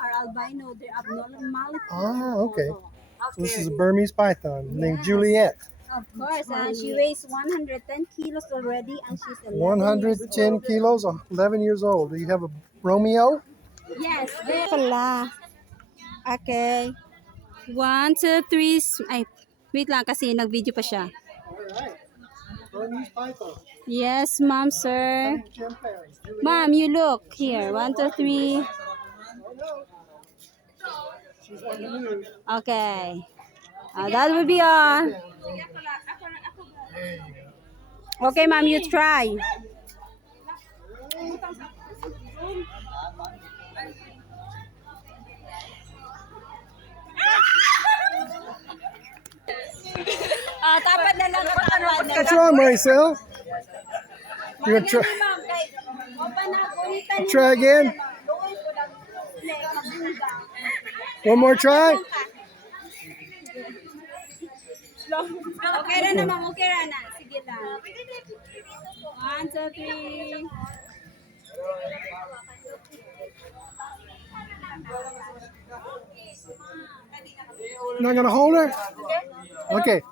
are albino. They're abnormal. Ah, okay. So this is a Burmese python named Juliet. Of course, and she weighs 110 kilos already, and she's 11 years 110 old. kilos, 11 years old. Do you have a Romeo? Yes, pala. Okay. 1, 2, 3. Ay, wait lang kasi nag-video pa siya. Alright. Burmese python. Yes, ma'am, sir. Ma'am, you look here. 1, 2, 3. Okay. That will be all. Okay, ma'am, you try. Tapat na lang. What's wrong, Maricel? You gonna try? Try again? One more try? Okay na ma'am, okay na. Sige lang. 1, 2, 3. Not gonna hold her? Okay.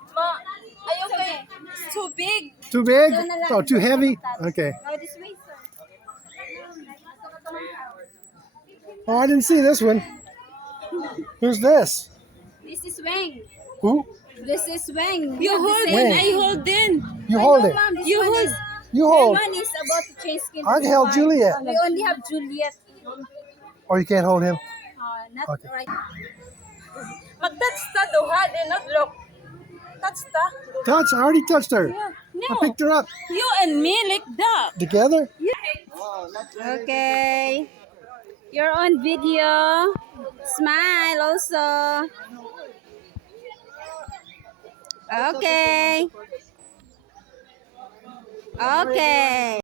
Ay, okay. It's too big. Too big? Oh, too heavy? Okay. Go this way, sir. Oh, I didn't see this one. Who's this? This is Wang. Who? This is Wang. You hold it. I hold in. You hold it. You hold. You hold. One is about to change skin. I can hold Juliet. We only have Juliet. Or you can't hold him? Not Okay. right. Mag-touch ta duha, then not look. Touch ta. Touch. I already touched her. I No, picked her up. you and me like that. Together? Okay. You're on video. Smile also. Okay. Okay.